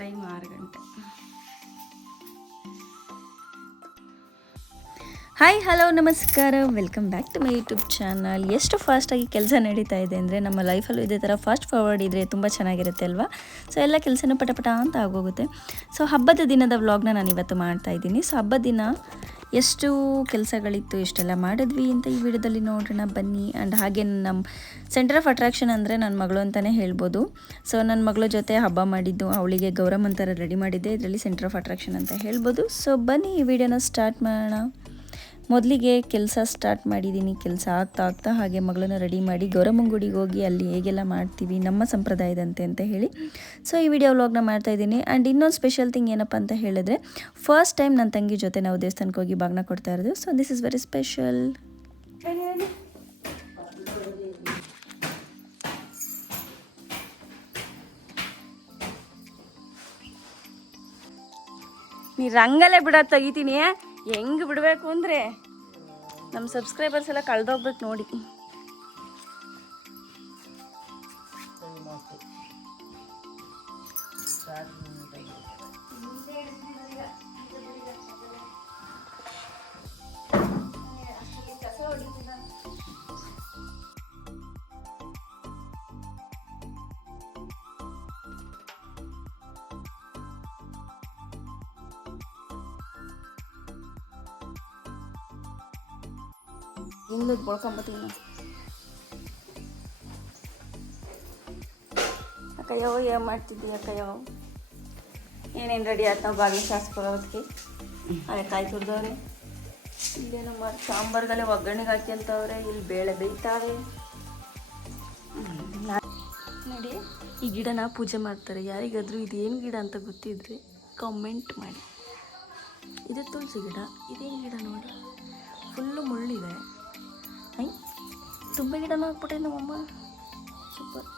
Time 6 ಗಂಟೆ. Hi hello ನಮಸ್ಕಾರ, welcome back to my YouTube channel. ಎಷ್ಟು ಫಾಸ್ಟಾಗಿ ಕೆಲಸ ನಡೀತಾ ಇದೆ ಅಂದರೆ ನಮ್ಮ ಲೈಫಲ್ಲೂ ಇದೇ ಥರ ಫಾಸ್ಟ್ ಫಾರ್ವರ್ಡ್ ಇದ್ದರೆ ತುಂಬ ಚೆನ್ನಾಗಿರುತ್ತೆ ಅಲ್ವಾ. ಸೊ ಎಲ್ಲ ಕೆಲಸನೂ ಪಟ ಅಂತ ಆಗೋಗುತ್ತೆ. ಸೊ ಹಬ್ಬದ ದಿನದ ವ್ಲಾಗ್ನ ನಾನು ಇವತ್ತು ಮಾಡ್ತಾಯಿದ್ದೀನಿ. ಸೊ ಹಬ್ಬದ ದಿನ ಎಷ್ಟು ಕೆಲಸಗಳಿತ್ತು, ಎಷ್ಟೆಲ್ಲ ಮಾಡಿದ್ವಿ ಅಂತ ಈ ವಿಡಿಯೋದಲ್ಲಿ ನೋಡೋಣ ಬನ್ನಿ. ಆ್ಯಂಡ್ ಹಾಗೆ ನಮ್ಮ ಸೆಂಟರ್ ಆಫ್ ಅಟ್ರಾಕ್ಷನ್ ಅಂದರೆ ನನ್ನ ಮಗಳು ಅಂತಲೇ ಹೇಳ್ಬೋದು. ಸೊ ನನ್ನ ಮಗಳ ಜೊತೆ ಹಬ್ಬ ಮಾಡಿದ್ದು, ಅವಳಿಗೆ ಗೌರಮ್ಮ ಥರ ರೆಡಿ ಮಾಡಿದ್ದೆ, ಇದರಲ್ಲಿ ಸೆಂಟರ್ ಆಫ್ ಅಟ್ರಾಕ್ಷನ್ ಅಂತ ಹೇಳ್ಬೋದು. ಸೊ ಬನ್ನಿ ಈ ವಿಡಿಯೋನ ಸ್ಟಾರ್ಟ್ ಮಾಡೋಣ. ಮೊದಲಿಗೆ ಕೆಲಸ ಸ್ಟಾರ್ಟ್ ಮಾಡಿದ್ದೀನಿ. ಕೆಲಸ ಆಗ್ತಾ ಹಾಗೆ ಮಗಳನ್ನು ರೆಡಿ ಮಾಡಿ ಗೌರಮ್ಮನ ಗುಡಿಗೆ ಹೋಗಿ ಅಲ್ಲಿ ಹೇಗೆಲ್ಲ ಮಾಡ್ತೀವಿ ನಮ್ಮ ಸಂಪ್ರದಾಯದಂತೆ ಅಂತ ಹೇಳಿ ಸೊ ಈ ವಿಡಿಯೋ ವ್ಲಾಗ್ನ ಮಾಡ್ತಾಯಿದ್ದೀನಿ. ಆ್ಯಂಡ್ ಇನ್ನೊಂದು ಸ್ಪೆಷಲ್ ಥಿಂಗ್ ಏನಪ್ಪ ಅಂತ ಹೇಳಿದ್ರೆ, ಫಸ್ಟ್ ಟೈಮ್ ನನ್ನ ತಂಗಿ ಜೊತೆ ನಾವು ದೇವಸ್ಥಾನಕ್ಕೆ ಹೋಗಿ ಬಾಗ್ನ ಕೊಡ್ತಾ ಇರೋದು. So this is very special. ನೀ ರಂಗಲ್ಲೇ ಬಿಡ ತೆಗಿತೀನಿ. ಹೆಂಗೆ ಬಿಡಬೇಕು ಅಂದರೆ ನಮ್ಮ ಸಬ್ಸ್ಕ್ರೈಬರ್ಸ್ ಎಲ್ಲ ಕಳೆದೋಗ್ಬೇಕು ನೋಡಿ. ಹಿಂಗೆ ಬಳ್ಕೊಂಬತ್ತೀನಿ ಅಕ್ಕಯ್ಯೋ. ಏನು ಮಾಡ್ತಿದ್ದಿ ಅಕ್ಕಯ್ಯೋ? ಏನೇನು ರೆಡಿ ಆಯ್ತು ನಾವು ಬಾಗಿಲು ಶಾಸ್ಕೊಳೋದಕ್ಕೆ. ಅದೇ ಕಾಯಿ ತುರಿದವ್ರೆ, ಇಲ್ಲೇನೋ ಮಾಡಿ ಸಾಂಬಾರ್ಗಲ್ಲೇ ಒಗ್ಗರಣೆಗೆ ಹಾಕ್ಯಂತವ್ರೆ, ಇಲ್ಲಿ ಬೇಳೆ ಬೇಯ್ತಾವೆ ನೋಡಿ. ಈ ಗಿಡನ ಪೂಜೆ ಮಾಡ್ತಾರೆ. ಯಾರಿಗಾದರೂ ಇದೇನು ಗಿಡ ಅಂತ ಗೊತ್ತಿದ್ರೆ ಕಮೆಂಟ್ ಮಾಡಿ. ಇದು ತುಳಸಿ ಗಿಡ. ಇದೇನು ಗಿಡ ನೋಡಿ, ಫುಲ್ಲು ಮುಳ್ಳಿದೆ. ತುಂಬ ಗಿಡನೂ ಹಾಕ್ಬಿಟ್ಟೆ ನಮ್ಮಮ್ಮ. ಸೂಪರ್.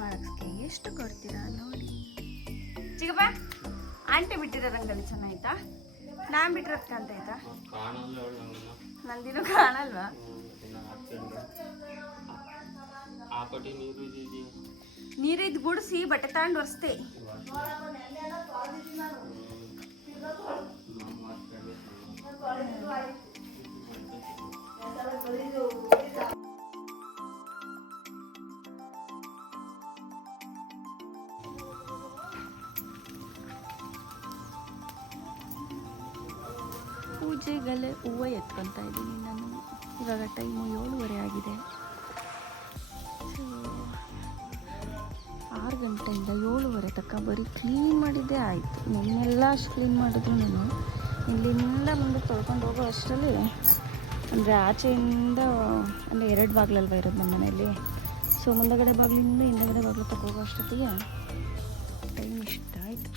ಮಾಡಕ್ಕೆ ಎಷ್ಟು ಕೊಡ್ತೀರಾ ನೋಡಿ. ಚಿಕ್ಕಪ್ಪ, ಆಂಟಿ ಬಿಟ್ಟಿರೋ ರಂಗಲ್ಲಿ ಚೆನ್ನಾಯ್ತಾ? ನಾನು ಬಿಟ್ಟಿರೋದು ಕಾಣ್ತಾಯ್ತಾ? ನಂದಿನೂ ಕಾಣಲ್ವಾ? ನೀರಿದ್ದು ಗುಡಿಸಿ ಬಟ್ಟೆ ತಗೊಂಡು ಒರೆಸ್ತೆ. ಪೂಜೆಗಲ್ಲೇ ಹೂವು ಎತ್ಕೊತಾ ಇದ್ದೀನಿ ನಾನು. ಇವಾಗ ಟೈಮು 7:30 ಆಗಿದೆ. ಸೊ 6 ಗಂಟೆಯಿಂದ 7:30 ತನಕ ಬರೀ ಕ್ಲೀನ್ ಮಾಡಿದ್ದೇ ಆಯಿತು. ನೆನ್ನೆಲ್ಲ ಅಷ್ಟು ಕ್ಲೀನ್ ಮಾಡಿದ್ರು ನಾನು ಇಲ್ಲಿಂದ ಮುಂದೆ ತೊಳ್ಕೊಂಡು ಹೋಗೋ ಅಷ್ಟರಲ್ಲಿ, ಅಂದರೆ ಆಚೆಯಿಂದ ಅಂದರೆ 2 ಬಾಗಿಲಲ್ವ ಇರೋದು ನಮ್ಮ ಮನೆಯಲ್ಲಿ. ಸೊ ಮುಂದಗಡೆ ಬಾಗಿಲಿಂದ ಹಿಂದಗಡೆ ಬಾಗಿಲು ತಗೋ ಹೋಗೋ ಅಷ್ಟೊತ್ತಿಗೆ ಟೈಮ್ ಇಷ್ಟ ಆಯಿತು.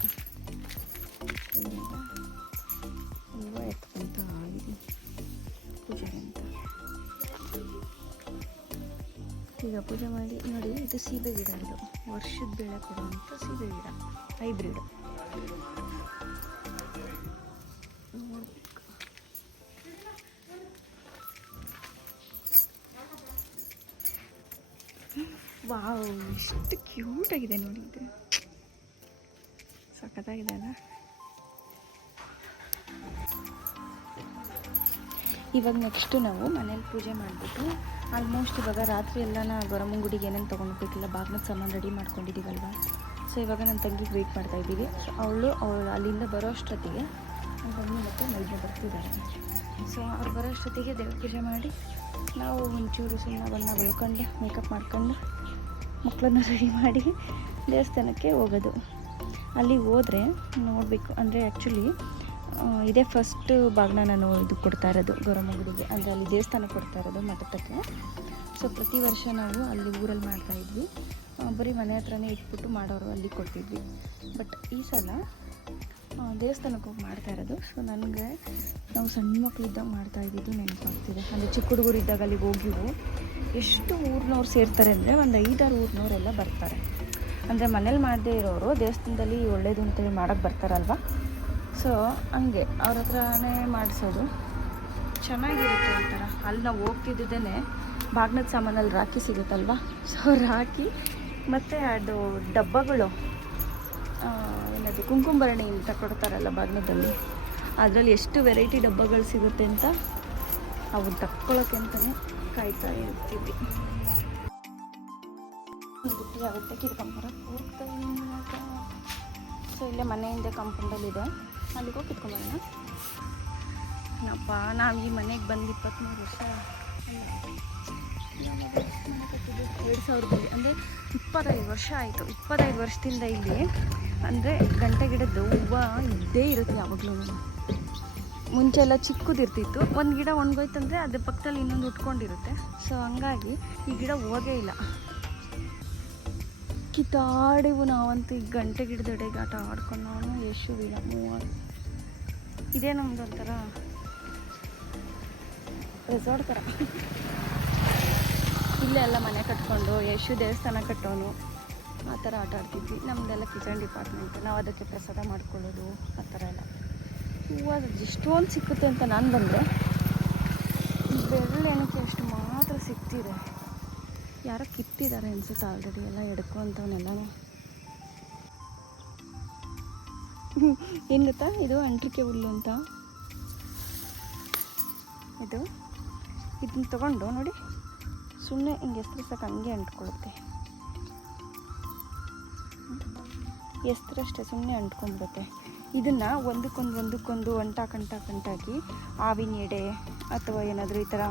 ಹೂವು ಎತ್ಕೊಂತ ಆಗಿದೆ ಪೂಜೆಗೆ ಅಂತ. ಈಗ ಪೂಜೆ ಮಾಡಿ ನೋಡಿ. ಇದು ಸೀಬೆ ಗಿಡ, ಇದು ವರ್ಷದ ಬೆಳೆ ಕೊಡುವಂಥ ಸೀಬೆ ಗಿಡ, ಹೈಬ್ರಿಡ್. ವಾವ್, ಎಷ್ಟು ಕ್ಯೂಟಾಗಿದೆ ನೋಡಿ. ಇದು ಸಖತ್ತಾಗಿದೆ ಅಲ್ಲ. ಇವಾಗ ನೆಕ್ಸ್ಟು ನಾವು ಮನೇಲಿ ಪೂಜೆ ಮಾಡಿಬಿಟ್ಟು ಆಲ್ಮೋಸ್ಟ್ ಇವಾಗ ರಾತ್ರಿ ಎಲ್ಲ ಗೌರಮ್ಮನ ಗುಡಿಗೆ ಏನೇನು ತೊಗೊಂಡೋಗ್ಬೇಕಿಲ್ಲ ಬಾಗ್ನದ ಸಾಮಾನು ರೆಡಿ ಮಾಡ್ಕೊಂಡಿದ್ದೀವಲ್ವ. ಸೊ ಇವಾಗ ನನ್ನ ತಂಗಿಗೆ ವೆಯ್ಟ್ ಮಾಡ್ತಾಯಿದ್ದೀವಿ. ಸೊ ಅವಳು ಅಲ್ಲಿಂದ ಬರೋ ಅಷ್ಟೊತ್ತಿಗೆ ನನ್ನ ತಂಗಿ ಮತ್ತು ಮೈದ್ನ ಬರ್ತಿದ್ದಾರೆ. ಸೊ ಅವ್ರು ಬರೋ ಅಷ್ಟೊತ್ತಿಗೆ ದೇವ್ರ ಪೂಜೆ ಮಾಡಿ ನಾವು ಒಂಚೂರು ಸುಮ್ಮನೆ ಬಣ್ಣ ಬೆಳ್ಕೊಂಡು ಮೇಕಪ್ ಮಾಡ್ಕೊಂಡು ಮಕ್ಕಳನ್ನ ರೆಡಿ ಮಾಡಿ ದೇವಸ್ಥಾನಕ್ಕೆ ಹೋಗೋದು. ಅಲ್ಲಿಗೆ ಹೋದರೆ ನೋಡಬೇಕು ಅಂದರೆ ಆ್ಯಕ್ಚುಲಿ ಇದೇ ಫಸ್ಟ್ ಬಾಗಿನ ನಾನು ಇದು ಕೊಡ್ತಾ ಇರೋದು ಗೌರಮ್ಮ ಗುಡಿಗೆ, ಅಂದರೆ ಅಲ್ಲಿ ದೇವಸ್ಥಾನ ಕೊಡ್ತಾ ಇರೋದು ಮಠಕ್ಕೆ. ಸೊ ಪ್ರತಿ ವರ್ಷ ನಾವು ಅಲ್ಲಿ ಊರಲ್ಲಿ ಮಾಡ್ತಾಯಿದ್ವಿ, ಬರೀ ಮನೆ ಹತ್ರನೇ ಇಟ್ಬಿಟ್ಟು ಮಾಡೋರು ಅಲ್ಲಿ ಕೊಡ್ತಿದ್ವಿ. ಬಟ್ ಈ ಸಲ ದೇವಸ್ಥಾನಕ್ಕೆ ಹೋಗಿ ಮಾಡ್ತಾ ಇರೋದು. ಸೊ ನನಗೆ ನಾವು ಸಣ್ಣ ಮಕ್ಕಳಿದ್ದಾಗ ಮಾಡ್ತಾಯಿದ್ದು ನೆನಪಾಗ್ತಿದೆ. ಅಂದರೆ ಚಿಕ್ಕ ಹುಡುಗರಿದ್ದಾಗ ಅಲ್ಲಿಗೆ ಹೋಗಿವು ಎಷ್ಟು ಊರಿನವ್ರು ಸೇರ್ತಾರೆ ಅಂದರೆ ಒಂದು 5-6 ಊರಿನವರೆಲ್ಲ ಬರ್ತಾರೆ. ಅಂದರೆ ಮನೇಲಿ ಮಾಡದೇ ಇರೋರು ದೇವಸ್ಥಾನದಲ್ಲಿ ಒಳ್ಳೇದು ಅಂತೇಳಿ ಮಾಡೋಕ್ಕೆ ಬರ್ತಾರಲ್ವ. ಸೊ ಹಂಗೆ ಅವ್ರ ಹತ್ರನೇ ಮಾಡಿಸೋದು ಚೆನ್ನಾಗಿರುತ್ತೆ ಒಂಥರ. ಅಲ್ಲಿ ನಾವು ಹೋಗ್ತಿದ್ದೇ ಬಾಗ್ನದ ಸಾಮಾನಲ್ಲಿ ರಾಖಿ ಸಿಗುತ್ತಲ್ವ. ಸೊ ರಾಖಿ ಮತ್ತು ಅದು ಡಬ್ಬಗಳು ಏನದು ಕುಂಕುಮಭರಣಿ ಅಂತ ಕೊಡ್ತಾರಲ್ಲ ಬಾಗ್ನದಲ್ಲಿ, ಅದರಲ್ಲಿ ಎಷ್ಟು ವೆರೈಟಿ ಡಬ್ಬಗಳು ಸಿಗುತ್ತೆ ಅಂತ ಅವು ತಕ್ಕೊಳ್ಳೋಕೆ ಅಂತಲೇ ಕಾಯ್ತಾ ಇರ್ತೀವಿ. ಬುಟ್ಟಿ ಆಗುತ್ತೆ ಕಿತ್ಕೊಂಬರಕ್ಕೆ ಹೋಗ್ತಾ. ಸೊ ಇಲ್ಲೇ ಮನೆಯಿಂದ ಕಾಂಪೌಂಡಲ್ಲಿದೆ, ಅಲ್ಲಿಗೆ ಹೋಗಿ ಕಿತ್ಕೊಂಬರೋಣ. ನಪ್ಪ ನಾವು ಈ ಮನೆಗೆ ಬಂದು 23 ವರ್ಷ ಮನೆ ಕಟ್ಟಿದ್ದು 2000ರಲ್ಲಿ, ಅಂದರೆ 25 ವರ್ಷ ಆಯಿತು. 25 ವರ್ಷದಿಂದ ಇಲ್ಲಿ ಅಂದರೆ ಗಂಟೆ ಗಿಡದ್ದು ಹೂವು ಇದ್ದೇ ಇರುತ್ತೆ ಯಾವಾಗಲೂ. ಮುಂಚೆ ಎಲ್ಲ ಚಿಕ್ಕದಿರ್ತಿತ್ತು, ಒಂದು ಗಿಡ ಒಣಗೋಯ್ತಂದರೆ ಅದ್ರ ಪಕ್ಕದಲ್ಲಿ ಇನ್ನೊಂದು ಉಟ್ಕೊಂಡಿರುತ್ತೆ. ಸೊ ಹಂಗಾಗಿ ಈ ಗಿಡ ಹೋಗೇ ಇಲ್ಲ. ಕಿತ್ತಾಡಿವು ನಾವಂತೂ ಈ ಗಂಟೆ ಗಿಡದಡೆಗೆ ಆಟ ಆಡ್ಕೊಂಡು ನಾನು ಯಶುವಿಲ್ಲ 30. ಇದೇ ನಮ್ದು ಒಂಥರ ರೆಸಾರ್ಟ್ ಥರ. ಇಲ್ಲೇ ಎಲ್ಲ ಮನೆ ಕಟ್ಕೊಂಡು ಯಶು ದೇವಸ್ಥಾನ ಕಟ್ಟೋನು ಆ ಥರ ಆಟ ಆಡ್ತಿದ್ವಿ. ನಮ್ಮದೆಲ್ಲ ಕಿಚನ್ ಡಿಪಾರ್ಟ್ಮೆಂಟ್, ನಾವು ಅದಕ್ಕೆ ಪ್ರಸಾದ ಮಾಡ್ಕೊಳ್ಳೋದು ಆ ಥರ ಎಲ್ಲ. ಹೂವು ಅದು ಎಷ್ಟೊಂದು ಸಿಕ್ಕುತ್ತೆ ಅಂತ ನಾನು ಬಂದರೆ ಬೆರಳು ಏನಕ್ಕೆ ಅಷ್ಟು ಮಾತ್ರ ಸಿಗ್ತಿದೆ. ಯಾರೋ ಕಿತ್ತಿದ್ದಾರೆ ಅನ್ಸುತ್ತೆ ಆಲ್ರೆಡಿ ಎಲ್ಲ ಎಡ್ಕೊಂತವನ್ನೆಲ್ಲನೂ. ಏನು ಗೊತ್ತಾ, ಇದು ಅಂಟ್ರಿಕೆ ಹುಲ್ಲು ಅಂತ. ಇದನ್ನ ತೊಗೊಂಡು ನೋಡಿ ಸುಮ್ಮನೆ ಹಿಂಗೆ ಎಸ್ರು ಸಾಕು ಹಂಗೆ ಅಂಟ್ಕೊಳ್ಳುತ್ತೆ. ಎಸ್ತ್ರಷ್ಟೇ ಸುಮ್ಮನೆ ಅಂಟ್ಕೊಂಡ್ಬಿಡುತ್ತೆ. ಇದನ್ನು ಒಂದಕ್ಕೊಂದು ಅಂಟಾಕಿ ಆವಿನ ಎಡೆ ಅಥವಾ ಏನಾದರೂ ಈ ಥರ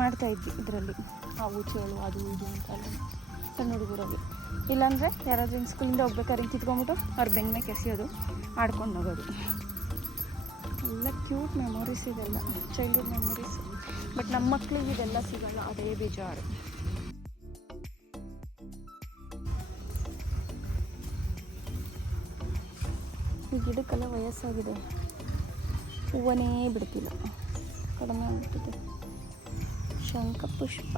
ಮಾಡ್ತಾಯಿದ್ವಿ. ಇದರಲ್ಲಿ ಹಾವು ಚೇಳು ಅದು ಇದು ಅಂತ ಅಲ್ಲಿ ಸಣ್ಣ ಹುಡುಗರಲ್ಲಿ. ಇಲ್ಲಾಂದರೆ ಯಾರಾದರೂ ಇನ್ನು ಸ್ಕೂಲಿಂದ ಹೋಗ್ಬೇಕಾದ್ರೆ ಕಿತ್ಕೊಂಡ್ಬಿಟ್ಟು ಅವ್ರ ಬೆನ್ನ ಮೇಲೆ ಕೆಸಿಯೋದು, ಆಡ್ಕೊಂಡು ಹೋಗೋದು. ಎಲ್ಲ ಕ್ಯೂಟ್ ಮೆಮೊರೀಸ್ ಇದೆಲ್ಲ, ಚೈಲ್ಡ್ಹುಡ್ ಮೆಮೊರೀಸ್. ಬಟ್ ನಮ್ಮ ಮಕ್ಕಳಿಗೆ ಇದೆಲ್ಲ ಸಿಗಲ್ಲ, ಅದೇ ಬೇಜಾರು. ಈ ಗಿಡಕ್ಕೆಲ್ಲ ವಯಸ್ಸಾಗಿದೆ, ಹೂವನೇ ಬಿಡ್ತಿಲ್ಲ, ಕಡಿಮೆ ಆಗ್ಬಿಟ್ಟಿದೆ. ಶಂಖಪುಷ್ಪ.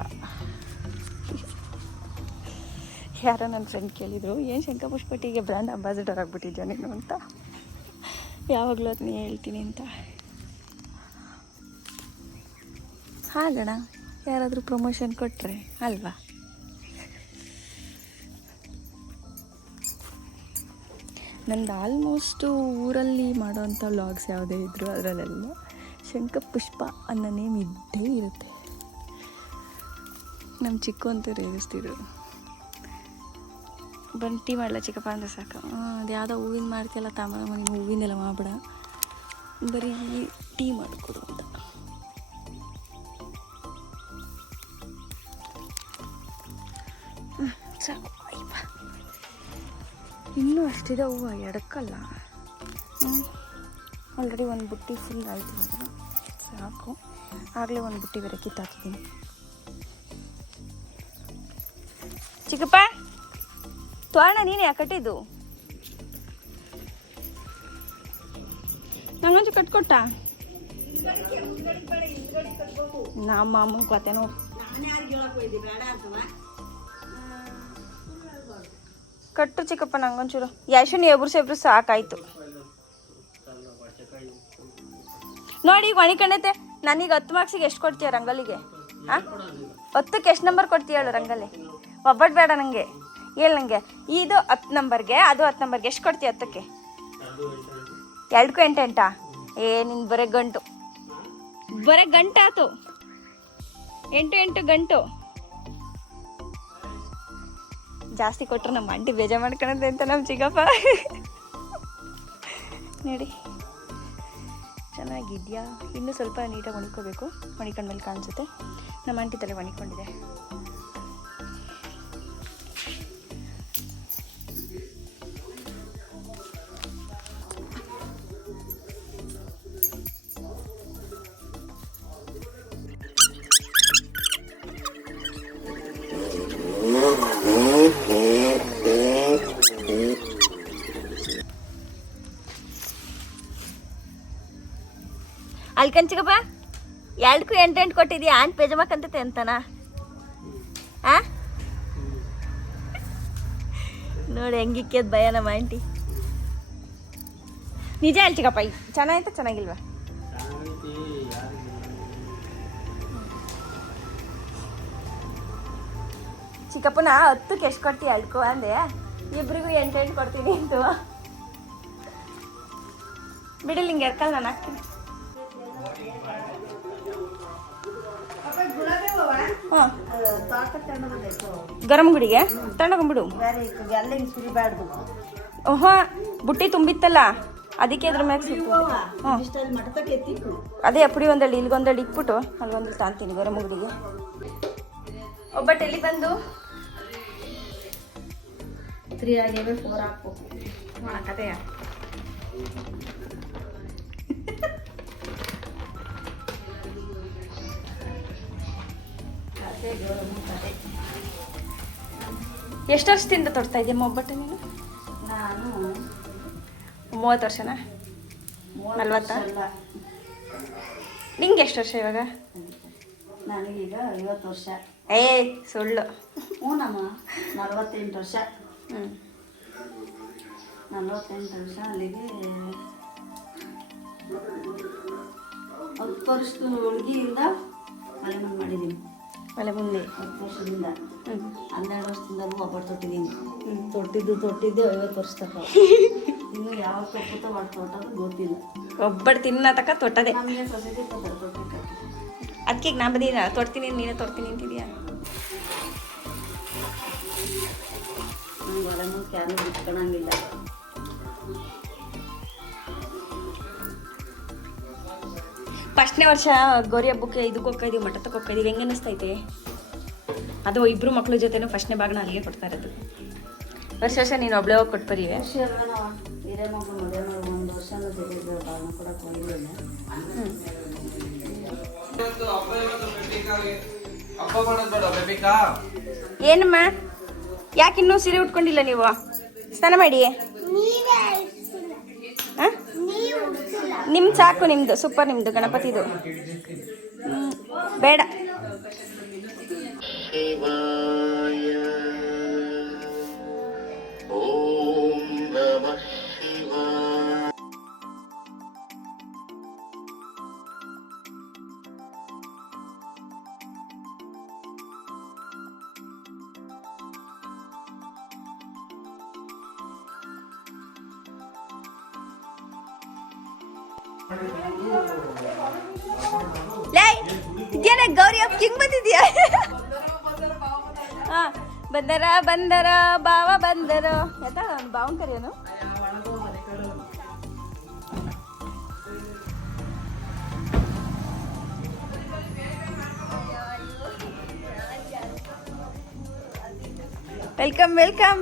ಯಾರೋ ನನ್ನ ಫ್ರೆಂಡ್ ಕೇಳಿದರು, ಏನು ಶಂಖಪುಷ್ಪ ಟೀಗೆ ಬ್ರ್ಯಾಂಡ್ ಅಂಬಾಸಿಡರ್ ಆಗಿಬಿಟ್ಟಿದ್ಯಾ ನೀನು ಅಂತ. ಯಾವಾಗಲೂ ಅದನ್ನೇ ಹೇಳ್ತೀನಿ ಅಂತ. ಹಾಗಣ ಯಾರಾದರೂ ಪ್ರಮೋಷನ್ ಕೊಟ್ಟರೆ ಅಲ್ವಾ. ನಂದು ಆಲ್ಮೋಸ್ಟು ಊರಲ್ಲಿ ಮಾಡೋವಂಥ ವ್ಲಾಗ್ಸ್ ಯಾವುದೇ ಇದ್ದರೂ ಅದರಲ್ಲೆಲ್ಲ ಶಂಖಪುಷ್ಪ ಅನ್ನೋ ನೇಮ್ ಇದ್ದೇ ಇರುತ್ತೆ. ನಮ್ಮ ಚಿಕ್ಕ ಅಂತೂ ರೇಗಿಸ್ತಿದ್ರು, ಬಂದು ಟೀ ಮಾಡಲ ಚಿಕ್ಕಪ್ಪ ಅಂದರೆ ಸಾಕು. ಅದು ಯಾವುದೋ ಹೂವಿನ ಮಾಡ್ತಿಯಲ್ಲ ತಾಮರಮ್ಮ, ನೀನು ಹೂವಿನೆಲ್ಲ ಮಾಡ್ಬೇಡ, ಬರೀ ಟೀ ಮಾಡಿಕೊಡು ಅಂತ. ಸಾಕು ಇನ್ನೂ ಅಷ್ಟಿದೆ ಹೂವು, ಎಡಕ್ಕಲ್ಲ. ಆಲ್ರೆಡಿ ಒಂದು ಬುಟ್ಟಿ ಫುಲ್ ಆಯ್ತು ಅದನ್ನು, ಸಾಕು. ಆಗಲೇ ಒಂದು ಬುಟ್ಟಿ ಬೇರೆ ಕಿತ್ತಾಕಿದ್ದೀನಿ. ಚಿಕ್ಕಪ್ಪ ತೋಣ ನೀನು ಯಾಕೆ ಕಟ್ಟಿದ್ದು? ನಂಗಂಚು ಕಟ್ಕೊಟ್ಟ ನಮ್ಮ ಮಾಮನ ಕತೆ ನೋಡು. ಕಟ್ಟು ಚಿಕ್ಕಪ್ಪ ನಂಗೊಂಚೂರು. ಯಾಶುನಿ ಎಬ್ರು ಸಾಕಾಯ್ತು ನೋಡಿ. ಈಗ ಒಣಿಕಂಡೈತೆ. ನನಗೆ 10 ಮಾರ್ಕ್ಸಿಗೆ ಎಷ್ಟು ಕೊಡ್ತೀಯ ರಂಗೋಲಿಗೆ? 10ಕ್ಕೆ ಎಷ್ಟು ನಂಬರ್ ಕೊಡ್ತೀಯ ಹೇಳು ರಂಗೋಲಿ? ಒಬ್ಬಟ್ಟು ಬೇಡ ನನಗೆ, ಹೇಳು ನನಗೆ. ಇದು 10 ನಂಬರ್ಗೆ, ಅದು 10 ನಂಬರ್ಗೆ ಎಷ್ಟು ಕೊಡ್ತೀಯ? 10ಕ್ಕೆ 2ಕ್ಕೂ 8 ನಿನ್ ಬರೀ ಗಂಟು ಆಯ್ತು. 8 ಗಂಟು ಜಾಸ್ತಿ ಕೊಟ್ಟರು ನಮ್ಮ ಆಂಟಿ ಬೇಜಾರು ಮಾಡ್ಕೊಳತ್ತೆ ಅಂತ ನಮ್ಮ ಚಿಕ್ಕಪ್ಪ. ನೋಡಿ ಚೆನ್ನಾಗಿದ್ಯಾ? ಇನ್ನೂ ಸ್ವಲ್ಪ ನೀಟಾಗಿ ಒಣಕೋಬೇಕು, ಒಣಕೊಂಡ್ಮೇಲೆ ಕಾಣಿಸುತ್ತೆ. ನಮ್ಮ ಆಂಟಿ ತಲೆ ಒಣಕೊಂಡಿದೆ. ಅಲ್ಲಿ ಕಂಚಿಗಪ್ಪ ಎರಡಕ್ಕೂ 8 ಕೊಟ್ಟಿದ್ಯಾ ಆಂಟ್ ಪೇಜಮಕ್ಕಂತತೆ ಅಂತಾನ ಆ ನೋಡಿ ಹೆಂಗಿಕ್ಕೇದ್ ಭಯ ನಮ್ಮ ಆಂಟಿ ನಿಜ ಹೇಳ್ಚಿಕಪ್ಪ ಚೆನ್ನಾಯ್ತಾ ಚೆನ್ನಾಗಿಲ್ವಾ ಚಿಕ್ಕಪ್ಪನ 10ಕ್ಕೆ ಎಷ್ಟು ಕೊಡ್ತೀಯ ಅಳ್ಕೊ ಅಂದೆ ಇಬ್ರಿಗೂ 8 ಕೊಡ್ತೀನಿ ಅಂತು ಬಿಡಲಿ ಹಿಂಗೆ ಎರ್ಕಲ್ ನಾನು ಹಾಕ್ತೀನಿ ಹಾಂ ಗರಂ ಗುಡಿಗೆ ತಗೊಂಡ್ಬಿಡು ಹಾಂ ಬುಟ್ಟಿ ತುಂಬಿತ್ತಲ್ಲ ಅದಕ್ಕೆ ಇದ್ರ ಮ್ಯಾಗ ಅದೇ ಅಪ್ಪಡಿ ಒಂದಳ್ಳಿ ಇಲ್ಲಿಗೊಂದಳ್ಳಿ ಇಕ್ಬಿಟ್ಟು ಅಲ್ಲೊಂದು ತಾಂತೀನಿ ಗರಂ ಗುಡಿಗೆ ಒಬ್ಬಟ್ಟು ಎಲ್ಲಿ ಬಂದು 3 ಆಗ್ಯಾವೆ 4 ಹಾಕ್ಬೇಕು ಕತೆಯ ಎಷ್ಟು ವರ್ಷದಿಂದ ತೊಡ್ತಾ ಇದೆಯಮ್ಮ ಒಬ್ಬಟ್ಟು ನೀನು ನಾನು 30 ವರ್ಷನಾ 40 ನಿಂಗೆ ಎಷ್ಟು ವರ್ಷ ಇವಾಗ ನನಗೀಗ 50 ವರ್ಷ ಏ ಸುಳ್ಳು ಹ್ಞೂನಮ್ಮ 48 ವರ್ಷ 48 ವರ್ಷ ಅಲ್ಲಿಗೆ 10 ವರ್ಷದ ಹುಡುಗಿಯಿಂದ ಮಲೆ ಮುಂದೆ ಮಾಡಿದ್ದೀನಿ ಮಲೆ ಮುಂದೆ 10 ವರ್ಷದಿಂದ 12 ವರ್ಷದಿಂದಲೂ ಒಬ್ಬಟ್ಟು ತೊಟ್ಟಿದ್ದೀನಿ ತೊಟ್ಟಿದ್ದು 50 ವರ್ಷ ತನಕ ಇನ್ನು ಯಾವ ತೊಟ್ಟೋ ತೊಟ್ಟೋದು ಗೊತ್ತಿಲ್ಲ ಒಬ್ಬಟ್ಟು ತಿನ್ನ ತಕ ತೊಟ್ಟದೆ ನಮಗೆ ಸೊಸೈಟಿ ತೊಟ್ಟಕ್ಕೆ ಅದಕ್ಕೆ ನಾ ಬಂದಿನ ತೊಡ್ತೀನಿ ನೀನೇ ತೊಡ್ತೀನಿ ಅಂತಿದ್ಯಾ ನಂಗೆ ಒಲೆ ಮುಂದೆ ಕ್ಯಾನು ಬಿಟ್ಕೊಳಂಗಿಲ್ಲ ಫಸ್ಟ್ನೇ ವರ್ಷ ಗೌರಿ ಹಬ್ಬಕ್ಕೆ ಇದಕ್ಕೆ ಹೋಗ್ತಾಯಿದ್ದೀವಿ ಮಠಕ್ಕೆ ಹೋಗ್ತಾಯಿದ್ದೀವಿ ಹೆಂಗೆ ಅನ್ನಿಸ್ತೈತೆ ಅದು ಇಬ್ಬರು ಮಕ್ಳ ಜೊತೆನೂ ಫಸ್ಟ್ನೇ ಭಾಗನ ಅಲ್ಲಿಗೆ ಕೊಡ್ತಾ ಇರೋದು ವರ್ಷ ನೀನು ಒಬ್ಳೆ ಹೋಗಿ ಕೊಟ್ಬರೀವೆ ಹಿರೇ ಮಗು ಮದುವೆ ಮಾಡಿ 1 ವರ್ಷನೂ ತೆಗೆದು ಭಾವನ ಕೊಡಕ್ಕೆ ಹೋಗಿಲ್ಲ ಏನಮ್ಮ ಯಾಕಿನ್ನೂ ಸೀರೆ ಉಟ್ಕೊಂಡಿಲ್ಲ ನೀವು ಸ್ನಾನ ಮಾಡಿ ನಿಮ್ದು ಸಾಕು ನಿಮ್ದು ಸೂಪರ್ ನಿಮ್ದು ಗಣಪತಿದು ಬೇಡ ಇದೇನ ಗೌರಿ ಹಬ್ಬ ಹಿಂಗ್ ಬಂದಿದ್ಯಾ ಹಾ ಬಂದರ ಬಾವ ಬಂದರ ಯಾಕ ಬಾವನ್ ಕರಿಯೋನು ವೆಲ್ಕಮ್ ವೆಲ್ಕಮ್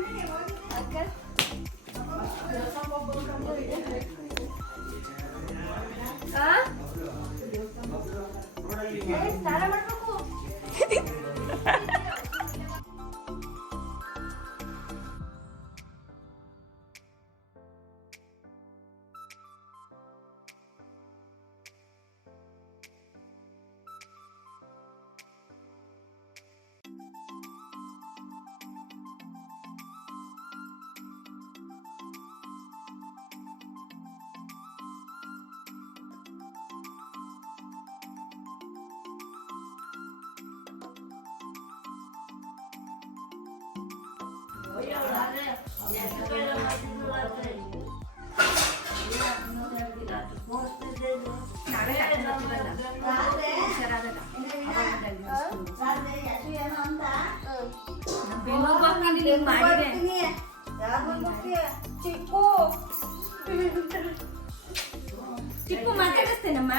ಚಿಕ್ಕು ಮಾತಾಡಿಸ್ತೇನಮ್ಮ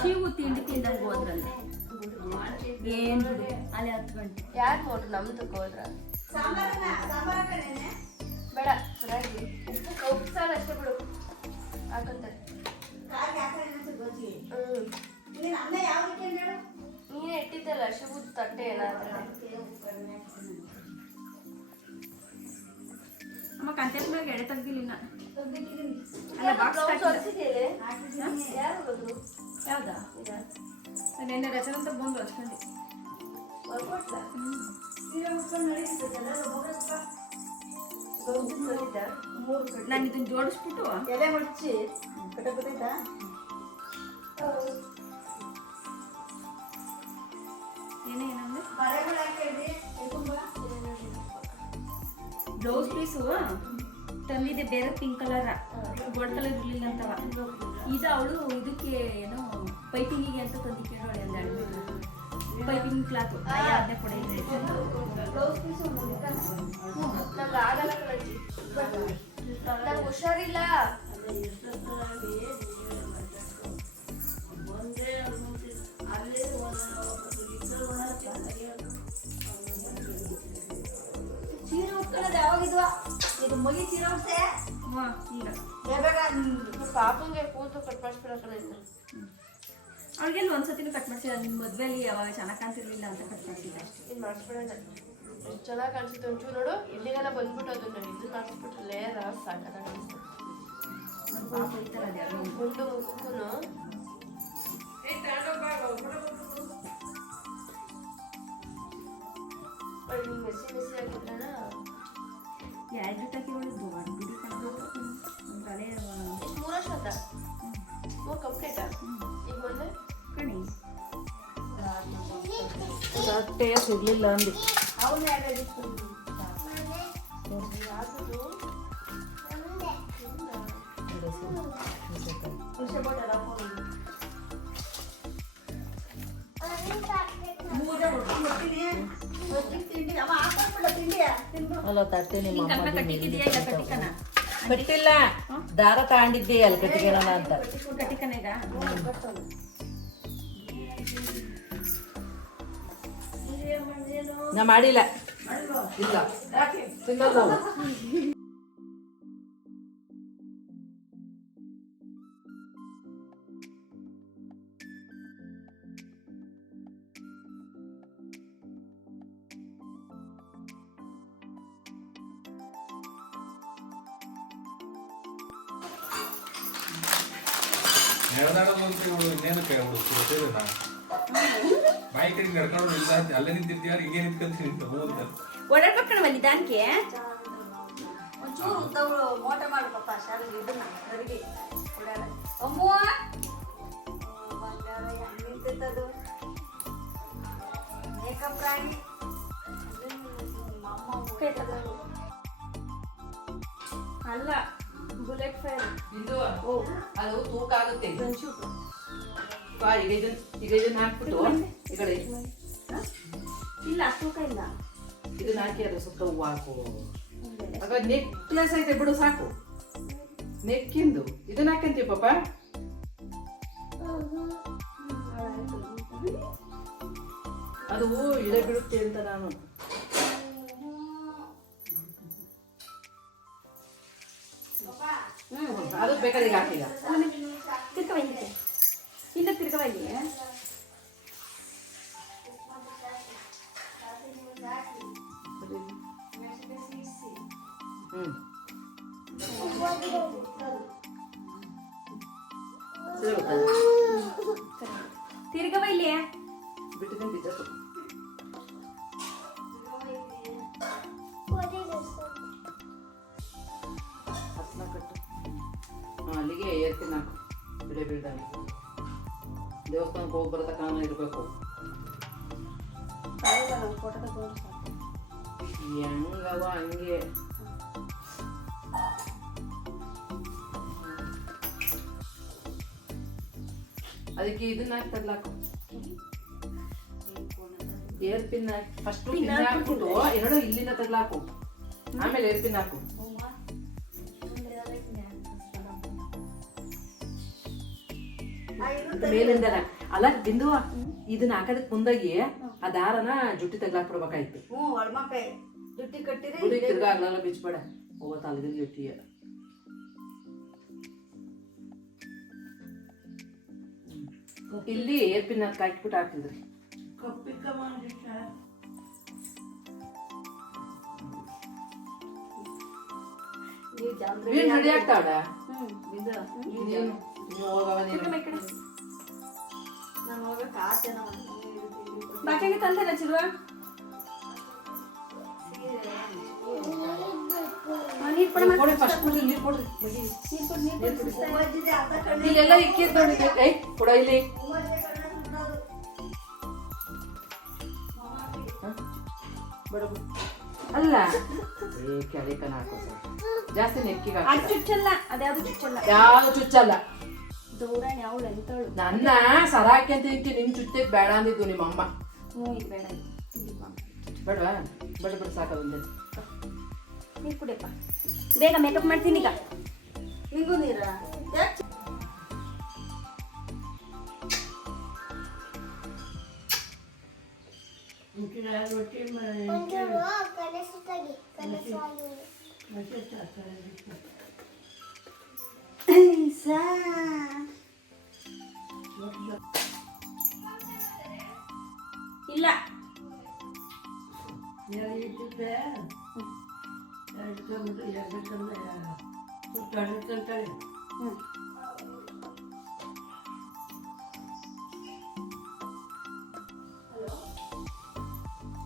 ಶಿವು ತಿಂಡಿ ತಿಂದಂಗೆ ಹೋದ್ರಲ್ಲ ಏನು ಅಲ್ಲಿ 10 ಗಂಟೆ ಯಾರು ನೋಡ್ರಿ ನಮ್ದಕ್ಕೆ ಹೋದ್ರ ಬೇಡ ಚೆನ್ನಾಗಿ ಉಪ್ಪು ಸಾರು ಅಷ್ಟೇ ಬಿಡು ಹಾಕಂತಾರೆ ನೀನೇ ಇಟ್ಟಿದ್ದಲ್ಲ ಶಿವದ ತಟ್ಟೆ ಏನಾದ್ರೆ ಅಮ್ಮ ಕಂತೆಟ್ ಮೇಲೆ ಎಡೆ ತೆಗ್ದಿಲ್ಲ ಅಲ್ಲ ಬಾಕ್ಸ್ ಯಾರು ಹೋದ್ರು ಯಾವ್ದಾ ನೆನ್ನೆ ರಚನೆ ಅಂತ ಬಂದು ಅಷ್ಟೊಂದು ನಾನು ಇದನ್ನ ಜೋಡಿಸ್ಬಿಟ್ಟು ಎಲೆ ಮುಚ್ಚಿ ಕಟ್ಟಬಿಟ್ಟೈತಾ ಏನೇನಂದ್ರೆ ಬಳೆಗಳು ಹಾಕಿದ್ರಿ ಬ್ಲೌಸ್ ಪೀಸು ತಂದಿದೆ ಬೇರೆ ಪಿಂಕ್ ಕಲರ್ ಗೋಲ್ಡ್ ಕಲರ್ ಇರ್ಲಿಲ್ಲ ಅಂತವ ಇದು ಅವಳು ಇದಕ್ಕೆ ಏನೋ ಪೈಪಿಂಗಿಗೆ ಅಂತ ತಂದಿ ಕೇಳೋಳೆ ಅಂದ ಪೈಪಿಂಗ್ ಕ್ಲಾತ್ ಅದನ್ನೇ ಕೊಡ ಬ್ಲೌಸ್ ಪೀಸ್ ನಂಗೆ ಆಗಲ್ಲ ಕಣಜ್ಜಿ ನಂಗೆ ಹುಷಾರಿಲ್ಲ ಸೀರೆ ಉಟ್ಕೊಳ್ಳೋದು ಯಾವಾಗಿದ್ವಾ ಇದು ಮಗಿ ಸೀರೆ ಉಡ್ಸೆ ಈಗ ಬೇಗ ಪಾಪಂಗೆ ಕೂತು ಕಟ್ ಮಾಡಿಸ್ಬಿಡಕ್ಕಲ್ಲ ಅವ್ಳಿಗೆಲ್ಲ ಒಂದ್ಸತಿನೂ ಕಟ್ ಮಾಡ್ಸಿಲ್ಲ ನಿಮ್ಮ ಮದ್ವೆಲಿ ಯಾವಾಗ ಚೆನ್ನಾಗಿ ಕಾಣ್ತಿರ್ಲಿಲ್ಲ ಅಂತ ಕಟ್ ಮಾಡ್ಸಿದ್ದೆ ಅಷ್ಟೇ ಇದು ಮಾಡಿಸ್ಬಿಡೋಣ ಎಷ್ಟು ಚೆನ್ನಾಗಿ ಕಾಣಿಸುತ್ತೆ ಒಂಚೂರು ನೋಡು ಇಲ್ಲಿಗೆಲ್ಲ ಬಂದ್ಬಿಟ್ಟು ಅದನ್ನ ಇದು ಮಾಡಿಸ್ಬಿಟ್ರೆ ಲೇರ ಸಾಕಾಗ ಒಂದು ಪಾಪ ಹೋಯ್ತಾರೆ ಅದ್ಯಾರು ಗುಂಡು ಮುಖಕ್ಕೂ ಮೆಸ್ಸಿ ಮೆಸ್ಸಿ ಆಗಿದ್ರಣ ಎರಡು ಜೊತೆ ಒಳ್ಳೆ ದೊಡ್ಡ ಬಿಡಿ ಕಾಣ್ಬೋದು ಒಂದು ತಲೆ ಎಷ್ಟು 3 ವರ್ಷ ಆತ 3 ಕಂಪ್ಲೀಟಾ ಈಗ ಮೊನ್ನೆ ಕಣಿ ಟೇಸ್ಟ್ ಇರ್ಲಿಲ್ಲ ಅಂದು ಅವನು ಯಾವ್ದು ಅಲ್ಲ ತಟ್ಟೆ ನಿಮ್ಮ ಹಿಂಗೆ ಕಟ್ಟ ಕಟ್ಟಿಕ್ಕಿದೆಯಾ ಇಲ್ಲ ಕಟ್ಟಿಕನ ಕಟ್ಟಿಲ್ಲ ದಾರ ತಗೊಂಡಿದ್ದೆ ಅಲ್ಲಿ ಕಟ್ಟಿಗೆನ ಅಂತ ಕಟ್ಟಿಕನ ಈಗ ನಾ ಮಾಡಿಲ್ಲ ಇಲ್ಲ ತಿನ್ನಲ್ಲ ಅವ್ಳು. ಇನ್ನೇನಕ್ಕೆ ಬಾಯಿ ಕಡೆ ನಡ್ಕೊಂಡು ಇಲ್ಲ ಅಲ್ಲೇ ನಿಂತಿರ್ತೀಯಾರ ಹಿಂಗೆ ನಿಂತ್ಕೊಂತೀನಿ ಓಡಾಡ್ಬೇಕಣ ನಿಧಾನಕ್ಕೆ ಒಂಚೂರು ಉದ್ದವಳು ಮೋಟ ಮಾಡ್ಬೇಕಪ್ಪ ಶಾಲೆಗೆ ಇದನ್ನ ಕರಿಗೆ ಅಮ್ಮು ಬಂಗಾರ ಹೆಂಗ್ ನಿಂತೈತದು ಮೇಕಪ್ ರಾಣಿ ಅಲ್ಲ ಬುಲೆಟ್ ಫೈರ್ ಇದು ಅದು ತೂಕ ಆಗುತ್ತೆ ಬಾ, ಈಗ ಇದನ್ನ ಹಾಕ್ಬಿಟ್ಟು ಈ ಕಡೆ ಇಲ್ಲ ತೂಕ ಇಲ್ಲ ಇದನ್ನ ಹಾಕಿ ಅದು ಸುತ್ತ ಹೂವು ಹಾಕು ಆಗ ನೆಕ್ಲೆಸ್ ಐತೆ ಬಿಡು ಸಾಕು ನೆಕ್ಕಿಂದು ಇದನ್ನ ಹಾಕಂತೀವಿ ಪಾಪ ಅದು ಇಳೆ ಬಿಡುತ್ತೆ ಅಂತ ನಾನು ಅದು ಬೇಕಾದ್ರೆ ಈಗ ಹಾಕಿದ ತಿರ್ಕವ ಹಿಂದಕ್ಕೆ ಹಿಂದೆ ತಿರ್ಕವ ಇಲ್ಲಿ ತಿರ್ಗವ ಇಲ್ಲಿ ಬಿಟ್ಟಿದ್ದೀನಿ ಬಿದ್ದತ್ತು ಹತ್ನ ಕಟ್ಟು ಅಲ್ಲಿಗೆ ಏರ್ತೀನಿ ಹಾಕು ಬಿಡೆ ಬೀಳ್ದಾಗ ದೇವಸ್ಥಾನಕ್ಕೆ ಹೋಗಿ ಬರೋ ತನಕ ಇರಬೇಕು ಹೆಂಗವ ಹಂಗೆ ಅದಕ್ಕೆ ಇದನ್ನ ಹಾಕ್ತಡ್ಲಾಕು ಏರ್ ಪಿನ್ ಫಸ್ಟ್ ಪಿನ್ ಹಾಕ್ಬಿಟ್ಟು ಎರಡು ಇಲ್ಲಿಂದ ತಗ್ಲಾಕು ಆಮೇಲೆ ಏರ್ ಪಿನ್ ಹಾಕು ಮೇಲಿಂದ ಅಲ್ಲ ಬಿಂದು ಇದನ್ನ ಹಾಕೋದಕ್ ಮುಂದಾಗಿ ಆ ದಾರನ ಜುಟ್ಟಿ ತೆಗ್ಲಾಕ್ಬಿಡ್ಬೇಕಾಯ್ತು ಒಳಮಕ್ಕೈ ಜುಟ್ಟಿ ಕಟ್ಟಿರಿ ಗುಡಿ ತಿರ್ಗಾ ಆಗ್ಲಲ್ಲ ಬಿಚ್ಬೇಡ ಹೋಗತ್ತ ಅಲ್ಲಿಗೆ ಜುಟ್ಟಿಯ ಇಲ್ಲಿ ಏರ್ ಪಿನ್ ಹಾಕ್ಬಿಟ್ಟು ಹಾಕಿದ್ರಿ ನೀನ್ ರೆಡಿ ಆಗ್ತಾವಡ ನಾನು ಹೋಗಕ್ಕೆ ಆಸೆ ಬಾಕಿಗೆ ತಂದೆ ಚಿಲ್ವಾ ಇಲ್ಲೆಲ್ಲ ಇಕ್ಕಿದ್ ನೋಡಿ ಕೊಡ ಇಲ್ಲಿ ಅಲ್ಲ ಏ ಕೆಳಕನ ಹಾಕೋ ಜಾಸ್ತಿ ನೆಕ್ಕಿಗೆ ಅದು ಚುಚ್ಚಲ್ಲ ಅದ್ಯಾವುದು ಚುಚ್ಚಲ್ಲ ಯಾವ್ದು ಚುಚ್ಚಲ್ಲ ದೂರ ಯಾವ ಎಂತಳು ನನ್ನ ಸರಾಕಿ ಅಂತ ತಿಂತೀನಿ ನಿನ್ ಚುಚ್ಚಕ್ ಬೇಡ ಅಂದಿದ್ದು ನಿಮ್ಮ ಅಮ್ಮ ಇದು ಬೇಡ ಬೇಡವಾ ಬಡ ಬಡ ಸಾಕದಂತೆ ನೀರು ಕುಡಿಯಪ್ಪ ಬೇಗ ಮೇಕಪ್ ಮಾಡ್ತೀನಿ ಈಗ ನಿಂಗೂ ನೀರ ಇಲ್ಲ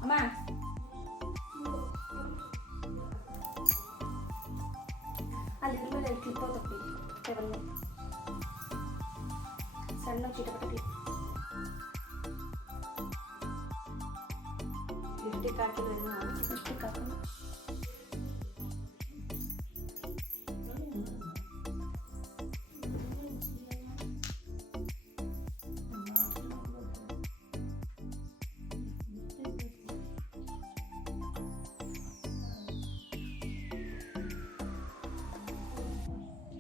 ಅಮ್ಮ ಅಲ್ಲಿ ಮೇಲೆ ಕ್ಲಿಪ್ ತಪ್ಪಿ ಟೇಬಲ್ ಸಣ್ಣ ಚಿಟಪಟ ಕ್ಲಿಪ್ ಲಿಪ್ಸ್ಟಿಕ್ ಹಾಕಿಲ್ಲ ಲಿಪ್ಸ್ಟಿಕ್ ಹಾಕೋಣ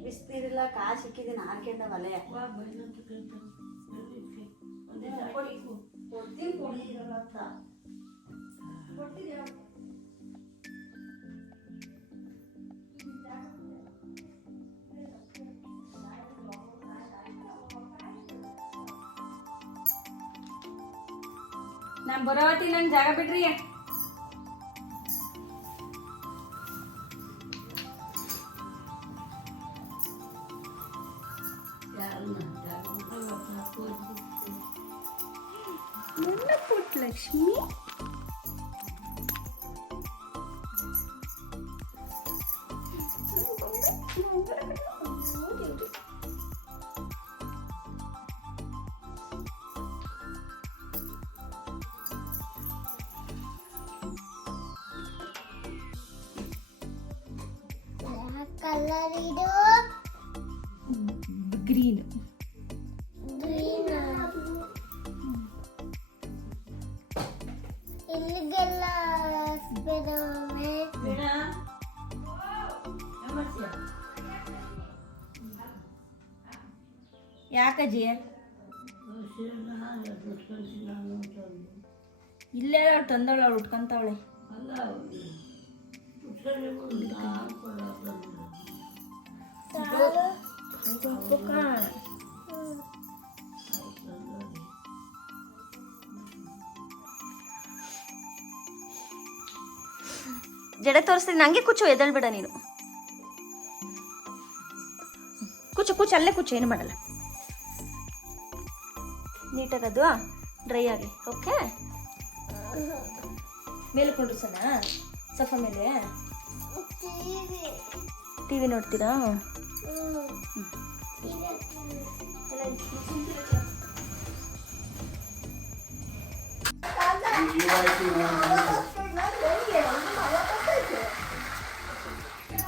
ಬಿಸಿನೀರಿಲ್ಲ ಕಾಸು ಸಿಕ್ಕಿದ್ದೀನಿ ಹಾಕ್ಯಂಡ ಒಲೆ ಕೊಡ್ತೀನಿ ಕೊಡಿ ಇರಲ್ಲ ಅಂತ ನಾನು ಬರೋವತ್ತಿ ನನ್ನ ಜಾಗ ಬಿಡ್ರಿ ನನ್ನ ಪುಟ್ಟ ಲಕ್ಷ್ಮಿ ಕಲರ್ ಇದು ಗ್ರೀನ್ ಗ್ರೀನ್ ಇಲ್ಲಿಗೆಲ್ಲ ಬೇರೆ ಯಾಕಜ್ಜಿ ಇಲ್ಲೇ ಅವ್ಳು ತಂದವಳು ಅವಳು ಉಟ್ಕೊಂತವಳೆ ಜಡೆ ತೋರಿಸ್ತೀನಿ ನಂಗೆ ಕುಚ್ಚು ಎದಳ್ಬೇಡ ನೀನು ಕುಚ್ಚು ಕುಚ್ಚು ಅಲ್ಲೇ ಕುಚ್ಚು ಏನು ಮಾಡಲ್ಲ ನೀಟಾಗದು ಡ್ರೈ ಆಗಿ ಓಕೆ ಮೇಲೆ ಕುಂಡ್ರಸಣ ಸೋಫಾ ಮೇಲೆ ಟಿವಿ ನೋಡ್ತೀರಾ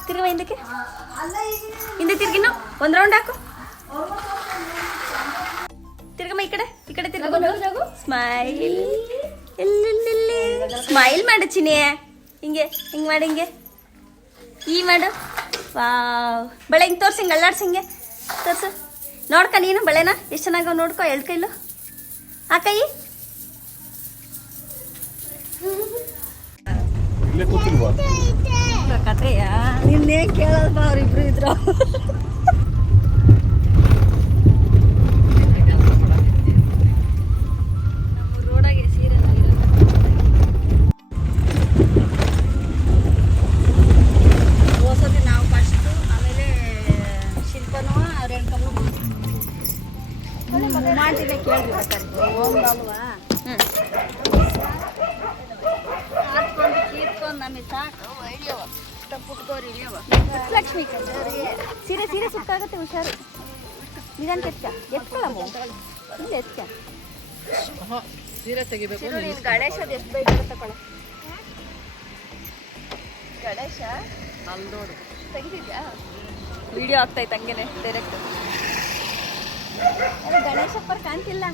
ತಿರ್ಗ ಹಿಂದಕ್ಕೆ ಹಿಂದೆ ತಿರ್ಗಿನ್ನು ಒಂದು ರೌಂಡ್ ಹಾಕು ತಿರ್ಗಮ್ಮ ಈ ಕಡೆ ತಿರ್ಗು ಸ್ಮೈಲ್ ಎಲ್ಲೆಲ್ಲೆಲ್ಲಿ ಸ್ಮೈಲ್ ಮಾಡು ಚಿನಿ ಹಿಂಗೆ ಹಿಂಗೆ ಮಾಡಿ ಹಿಂಗೆ ಈ ಮಾಡು ವಾವ್ ಬಳೆ ಹಿಂಗೆ ತೋರ್ಸಿ ಹಿಂಗೆ ಅಲ್ಲಾಡ್ಸಿ ಹಿಂಗೆ ತೋರ್ಸು ನೋಡ್ಕ ನೀನು ಬಳೆನ ಎಷ್ಟು ಚೆನ್ನಾಗವ ನೋಡ್ಕೊ ಎಳ್ ಕೈಲು ಆ ಕೈ ಕತೆಯ ನಿನ್ನೆ ಕೇಳೋದಪ್ಪ ಅವ್ರಿಬ್ರು ಇದ್ರು ನಮ್ಮ ರೋಡಾಗೆ ಸೀರೆ ಹೋಸತಿ ನಾವು ಫಸ್ಟ್ ಲಕ್ಷ್ಮಿ ಸೀರೆ ಸೀರೆ ಸುತ್ತಾಗತ್ತೆ ಹುಷಾರು ನಿಧಾನ ಎತ್ಕೊಳ್ಳಮ್ಮ ಇಲ್ಲ ಎತ್ಕ ಸೀರೆ ತೆಗಿಬೇಕು ಗಣೇಶದ ಎಷ್ಟು ಬೇಕಾದ್ರೆ ತಗೊಳ್ಳ ಗಣೇಶ ಅಲ್ಲಿ ನೋಡು ತೆಗಿತಿದ್ಯಾ ವಿಡಿಯೋ ಆಗ್ತೈತೆ ಹಂಗೇನೆ ಡೈರೆಕ್ಟ್ ಗಣೇಶಪ್ಪರ್ ಕಾಣ್ತಿಲ್ಲ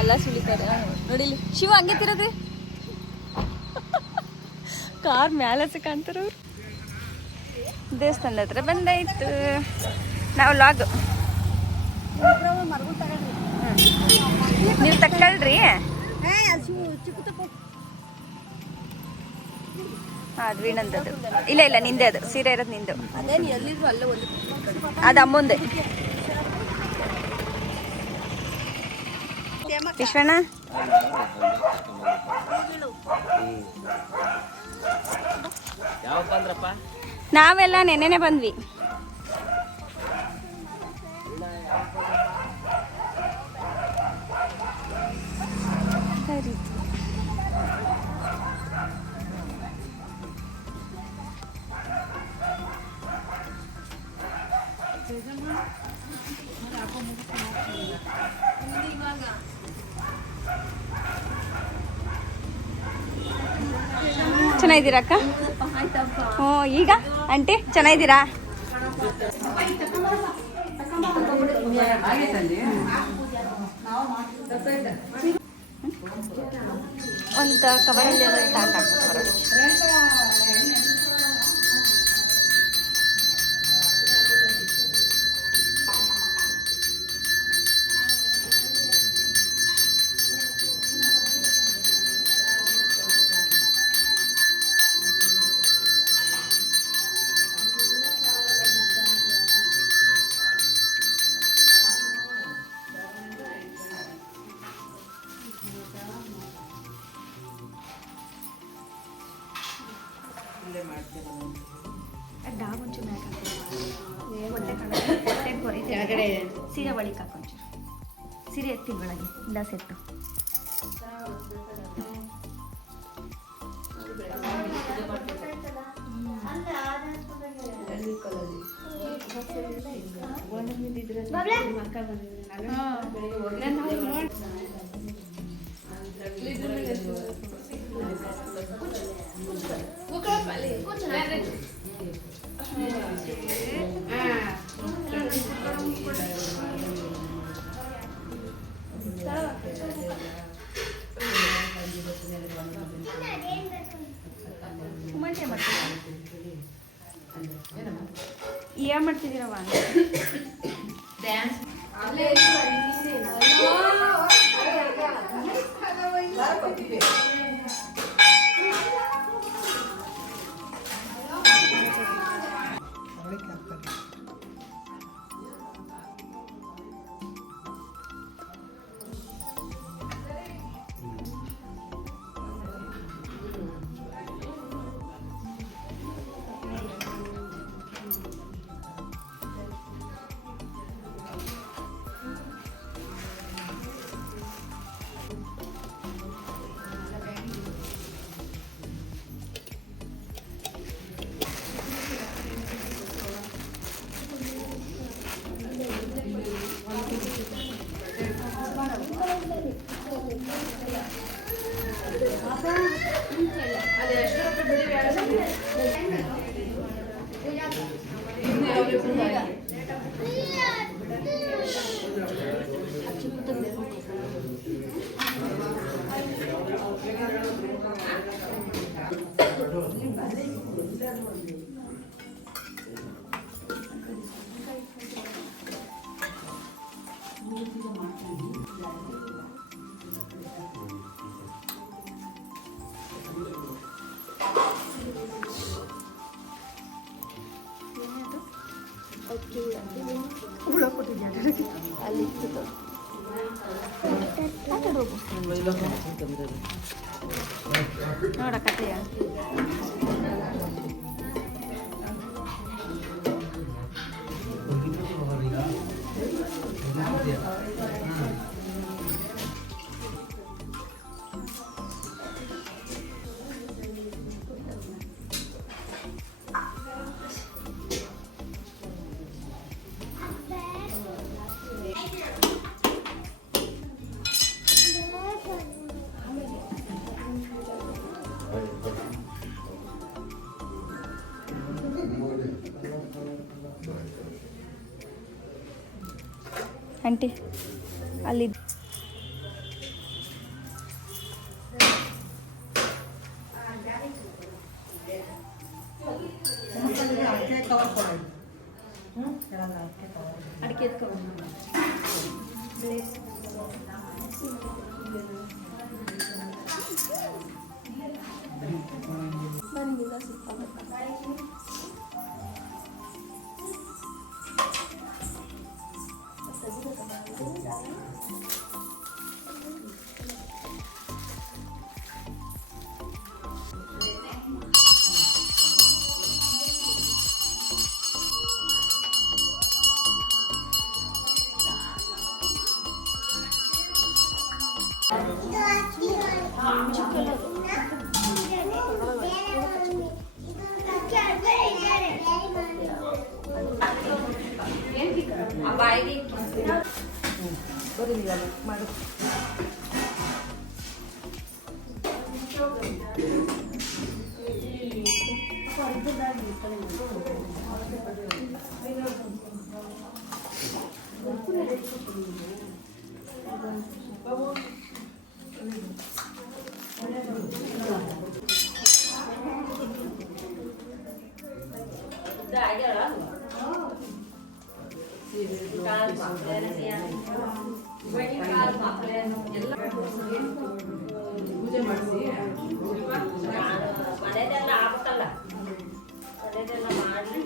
ಅಲ್ಲ ಸುಳಿತಾರೆ ನೋಡಿಲಿ ಶಿವ ಹಂಗೆ ತಿರೋದ್ರಿ ಕಾರ್ ಮ್ಯಾಲಸ ಕಾಣ್ತಾರ ದೇವಸ್ಥಾನದ ಹತ್ರ ಬಂದಾಯ್ತು ನಾವು ಲಾಗ್ ನೀವು ತಕ್ಕೊಳ್ರಿ ಅದು ವೀಣಂದದು ಇಲ್ಲ ಇಲ್ಲ ನಿಂದೆ ಅದು ಸೀರೆ ಇರೋದು ನಿಂದು ಅದೇನು ಎಲ್ಲಿದ್ರು ಅಲ್ಲೇ ಒಂದು ಅದು ಅಮ್ಮಂದೆ ವಿಶ್ವಣ್ಣ ನಾವೆಲ್ಲ ನೆನ್ನೆನೆ ಬಂದ್ವಿ ಸರಿ ಚೆನ್ನಾಗಿದ್ದೀರಾ ಅಕ್ಕ ಹ್ಞೂ ಈಗ ಆಂಟಿ ಚೆನ್ನಾಗಿದ್ದೀರಾ ಒಂದು ಕವರಲ್ಲಿ ಸ್ಟಾರ್ಟ್ ಆಗ್ತಾರೆ ಸೀರೆ ಬಳಿಕ ಹಾಕೊಂಚು ಸೀರೆ ಎತ್ತಿ ಒಳಗೆ ಇಲ್ಲ ಸೆಟ್ಟು ಏನ್ ಮಾಡ್ತಿದ್ದೀರವ ನೋಡ ಕಥೆಯ ಆಂಟಿ ಅಲ್ಲಿ ಅಡಿಕೆ ಪೂಜೆ ಮಾಡಿಸಿ ಮನೆಯದೆಲ್ಲ ಆಗ್ಬೇಕಲ್ಲ, ಮನೆಯದೆಲ್ಲ ಮಾಡಿ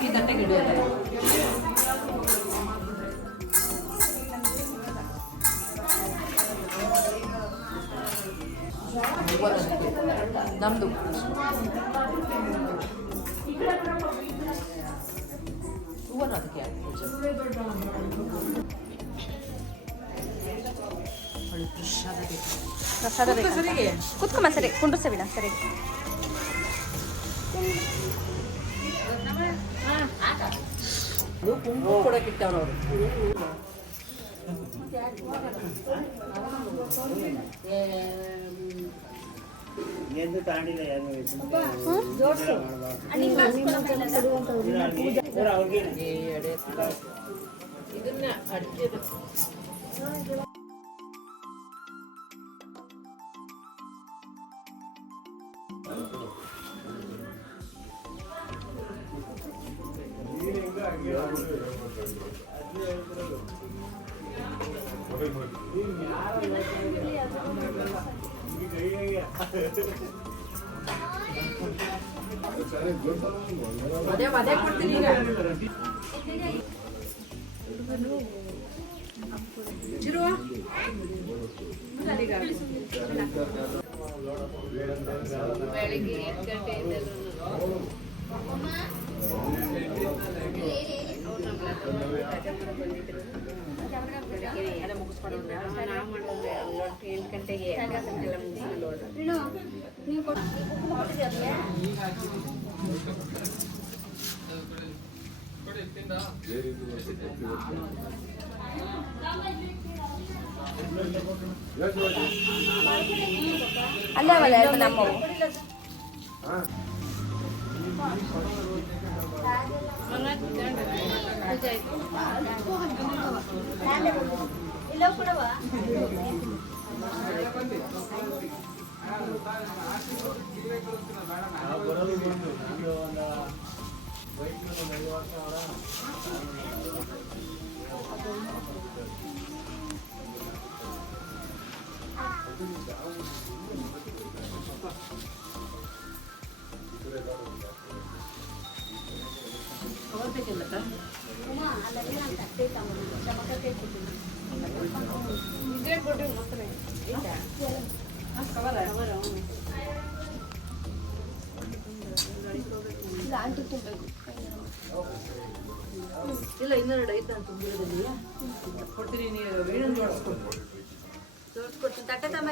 ಈ ತಟ್ಟೆಗೆ ಇಡೋಲ್ಲ. ನಮ್ದು ಹೂವನ್ನ ಅದಕ್ಕೆ ಪ್ರಸಾದ ಕುತ್ಕೊಮ್ಮ ಸರಿ ಕುಂಡ್ರಸ ಬಿಡ ಸರಿ ಅದು ಕುಂಕುಮ ಕೊಡಕ್ಕೆ ಇಟ್ಟವ್ರು ಅವರು. ಇದನ್ನ ಅಡಿಕೆ ಅದೇ ಕೊಡ್ತೀನಿ ಈಗ. ಬೆಳಿಗ್ಗೆ 8 ಗಂಟೆಯಿಂದ ಅಲ್ಲೇ ಅವಲ್ಲ ಎರಡು ನಮ್ಮವು. ಇಲ್ಲ ಇನ್ನೆರಡು ಐತೆ ಅಂತ ತುಂಬಿರೋದಲ್ಲಿ ಕೊಡ್ತೀನಿ. ನೀವು ವೇಣು ಜೋಡಿಸ್ಕೊಡ್ತೀನಿ. ತಟ್ಟೆ ತಮ್ಮ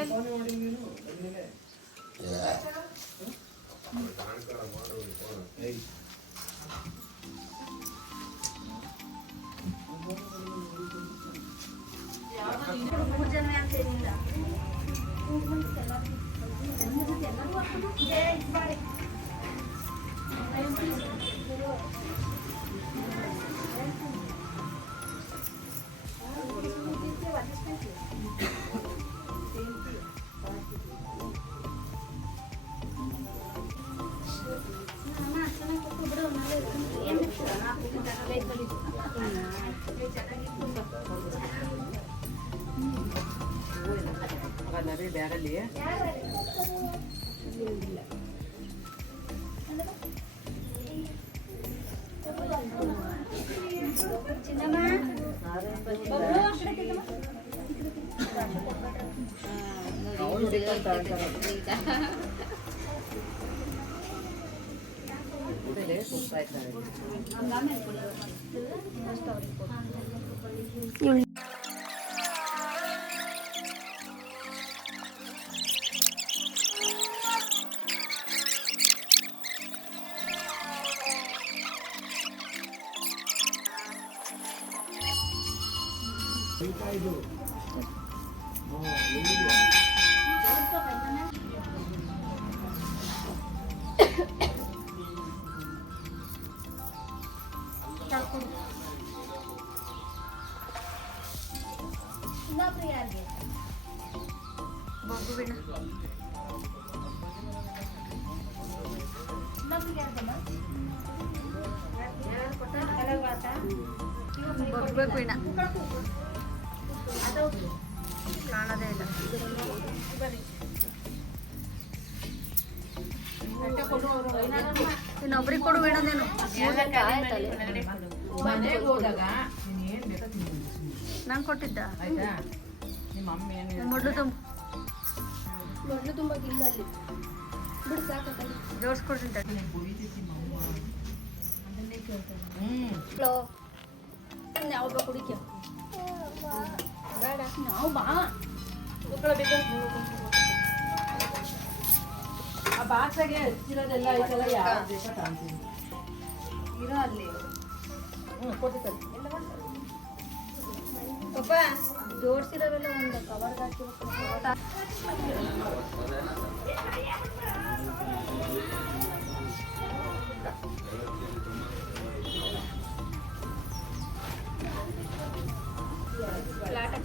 ಬ್ಯಾಗಲ್ಲಿ ಬರ್ಬೇಕು ಇನ್ನ ಕಾಣದೇ ಇಲ್ಲ. ಇನ್ನೊಬ್ರಿಗೆ ಕೊಡು ಬೇಡದೇನು. ಮನೆಗೆ ಹೋದಾಗ ನಾನು ಕೊಟ್ಟಿದ್ದ ಆಯ್ತಾ ನಿಮ್ಮ ಅಮ್ಮ ಏನು ಮೊದಲು ತುಂಬ ಇಲ್ಲ ಅಲ್ಲಿ ಬಿಡು ಸಾಕು ಜೋಡಿಸ್ಕೊಡ್ತೀನಿ ತಡಿ. ನಾವು ಬಾ ಕುಡಿಕ ಬೇಡ ನಾವು ಬಾ ಮಕ್ಕಳಬೇಕು. ಆ ಬಾಕ್ಸಾಗೆ ಹಚ್ಚಿರೋದೆಲ್ಲ ಐತಲ್ಲ ಯಾವ ಬೇಕಾ ಕಾಣ್ತೀನಿ ಇರೋ ಅಲ್ಲಿ ಪಾಪ ಜೋಡಿಸಿರೋವೆಲ್ಲ ಒಂದು ಕವರ್ಗೆ ಹಾಕಿರ್ಬೇಕು.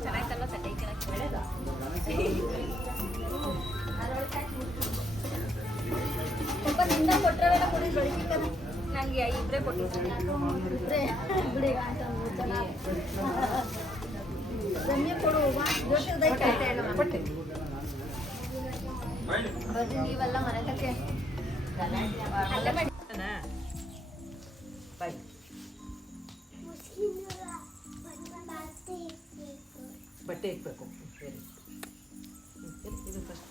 ಚೆನ್ನಾಯ್ತಲ್ವ ತಟ್ಟೆ ಪಾಪ ನಿಂದ ಕೊಟ್ಟರೆಲ್ಲ ಕೊಡಿ ಬೆಳಿಗ್ಗೆ ನನಗೆ ಇಬ್ಬರೇ ಕೊಟ್ಟಿದ್ದೀನಿ. ಬಿಡಿ ಆಯ್ತು ಮೂರು ಜನ ರಮ್ಯ ಕೊಡು ಕೊಟ್ಟೆ ಬರ್ರಿ ನೀವೆಲ್ಲ ಮನೆ ತಕ್ಕೆ ಬಾಯ್ ಬಟ್ಟೆ ಇಕ್ಬೇಕು. ಇದು ಫಸ್ಟ್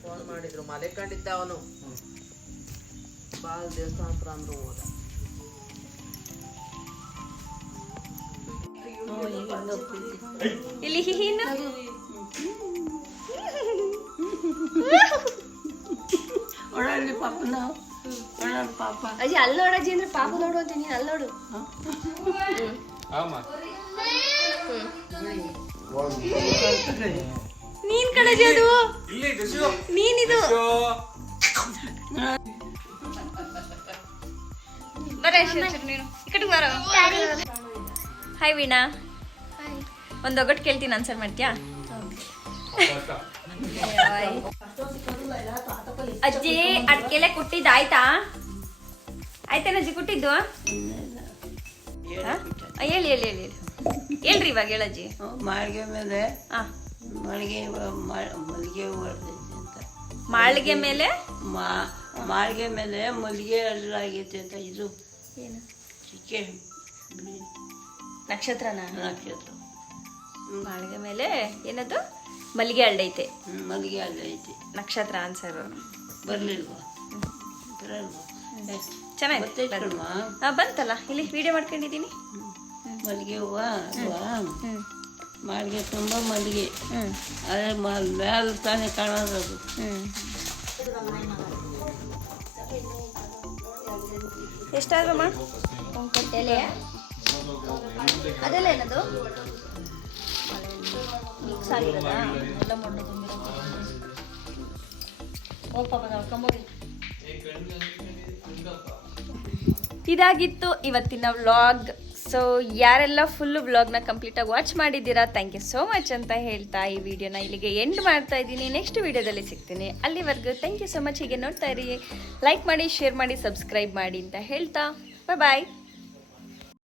ಫೋನ್ ಮಾಡಿದ್ರು, ಮಲೆ ಕಂಡಿದ್ದ ಅವನು. ಬಾಲ್ ದೇವಸ್ಥಾನ ಹತ್ರ ಅಂದ್ರು ಹೋದ. ಇಲ್ಲಿ ಹಿಹಿನ ಒಳ್ಳೆ ಪಾಪನ ಒಳ್ಳೆ ಪಾಪ ಅಜ್ಜಿ ಅಲ್ಲಿ ನೋಡಜ್ಜಿ ಅಂದ್ರೆ ಪಾಪ ನೋಡು ಅಂತ ನೀನು ಅಲ್ಲಿ ನೋಡು. ನೀನ್ ಕಣಜಿ ಅದು ಇಲ್ಲಿ ಜಶು ನೀನಿದು ಬರ ನೀನು ಈ ಕಡೆ ಬರ. ಹಾಯ್ ವೀಣಾ, ಒಂದು ಒಗಟ್ಟು ಕೇಳ್ತೀನಿ ಆನ್ಸರ್ ಮಾಡ್ತೀಯಾ? ಅಜ್ಜಿ ಅಡ್ಕೆಲೆ ಕುಟ್ಟಿದ್ದು ಆಯ್ತಾ? ಆಯ್ತೇನ ಅಜ್ಜಿ ಕುಟ್ಟಿದ್ದು? ಹೇಳಿ ಹೇಳಿ ಹೇಳಿ ಹೇಳ್ರಿ ಇವಾಗ ಹೇಳಜ್ಜಿ. ಮಾಳಿಗೆ ಮೇಲೆ ಹಾ, ಮಳಿಗೆ ಮಲ್ಲಿಗೆ ಹೂ ಹೊಡೆದೈತಿ ಅಂತ ಮಾಳಿಗೆ ಮೇಲೆ ಮಾಳಿಗೆ ಮೇಲೆ ಮಲ್ಲಿಗೆ ಹರಳಾಗೈತೆ ಅಂತ. ಇದು ಏನು ಚಿಕ್ಕೆ ನಕ್ಷತ್ರನ? ನಕ್ಷತ್ರ. ಮಾಳಿಗೆ ಮೇಲೆ ಏನದು ಮಲ್ಲಿಗೆ ಹರಡೈತೆ, ಮಲ್ಲಿಗೆ ಹರಳೈತಿ. ನಕ್ಷತ್ರ ಆನ್ಸರ್. ಬರ್ಲಿಲ್ವಾ? ಬರಲ್ವಾ? ಚೆನ್ನಾಗಿ ಗೊತ್ತೈತಲ್ವಾ? ಬಂತಲ್ಲ, ಇಲ್ಲಿ ವಿಡಿಯೋ ಮಾಡ್ಕೊಂಡಿದ್ದೀನಿ. ಮಲ್ಲಿಗೆ ಹೂವ ಅಲ್ವಾ? ಹ್ಮ್ ಮಾಳಿಗೆ ತುಂಬ ಮಲ್ಲಿಗೆ, ಹ್ಮ್ ಅದೇ ಮೇಲೆ ತಾನೇ ಕಾಣೋದು. ಹ್ಮ್ ಎಷ್ಟಾದ್ರಮ್ಮ ಎಲೆ? ಅದೆಲ್ಲ ಏನದು ಮಿಕ್ಸ್ ಆಗಿರೋದಾ? ಎಲ್ಲ ಮಣ್ಣು ತುಂಬಿರೋದು. ಓ ಪಾಪ ನಾವು ಕಂಬೋಗಿ. ಇದಾಗಿತ್ತು ಇವತ್ತಿನ ವ್ಲಾಗ್. ಸೊ ಯಾರೆಲ್ಲ ಫುಲ್ಲು ವ್ಲಾಗ್ನ ಕಂಪ್ಲೀಟಾಗಿ ವಾಚ್ ಮಾಡಿದ್ದೀರಾ, ಥ್ಯಾಂಕ್ ಯು ಸೋ ಮಚ್ ಅಂತ ಹೇಳ್ತಾ ಈ ವಿಡಿಯೋನ ಇಲ್ಲಿಗೆ ಎಂಡ್ ಮಾಡ್ತಾ ಇದ್ದೀನಿ. ನೆಕ್ಸ್ಟ್ ವಿಡಿಯೋದಲ್ಲಿ ಸಿಗ್ತೀನಿ. ಅಲ್ಲಿವರೆಗೂ ಥ್ಯಾಂಕ್ ಯು ಸೊ ಮಚ್. ಹೀಗೆ ನೋಡ್ತಾ ಇರಿ, ಲೈಕ್ ಮಾಡಿ, ಶೇರ್ ಮಾಡಿ, ಸಬ್ಸ್ಕ್ರೈಬ್ ಮಾಡಿ ಅಂತ ಹೇಳ್ತಾ ಬಾಯ್.